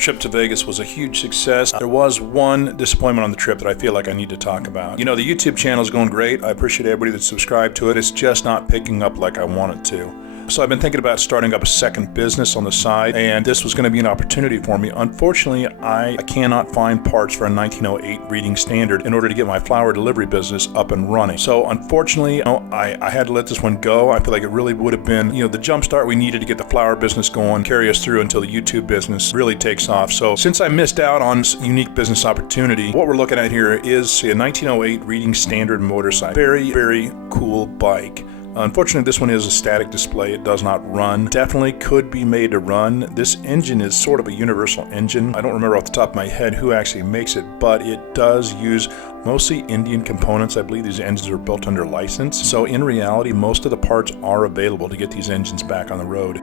trip to Vegas was a huge success. There was one disappointment on the trip that I feel like I need to talk about. You know, the YouTube channel is going great. I appreciate everybody that's subscribed to it. It's just not picking up like I want it to. So I've been thinking about starting up a second business on the side, and this was going to be an opportunity for me. Unfortunately, I cannot find parts for a 1908 reading standard in order to get my flower delivery business up and running. So unfortunately, you know, I had to let this one go. I feel like it really would have been, you know, the jump start we needed to get the flower business going, carry us through until the YouTube business really takes off. So since I missed out on this unique business opportunity, what we're looking at here is a 1908 reading standard motorcycle. Very, very cool bike. Unfortunately, this one is a static display. It does not run. Definitely could be made to run. This engine is sort of a universal engine. I don't remember off the top of my head who actually makes it, but it does use mostly Indian components. I believe these engines are built under license. So in reality, most of the parts are available to get these engines back on the road.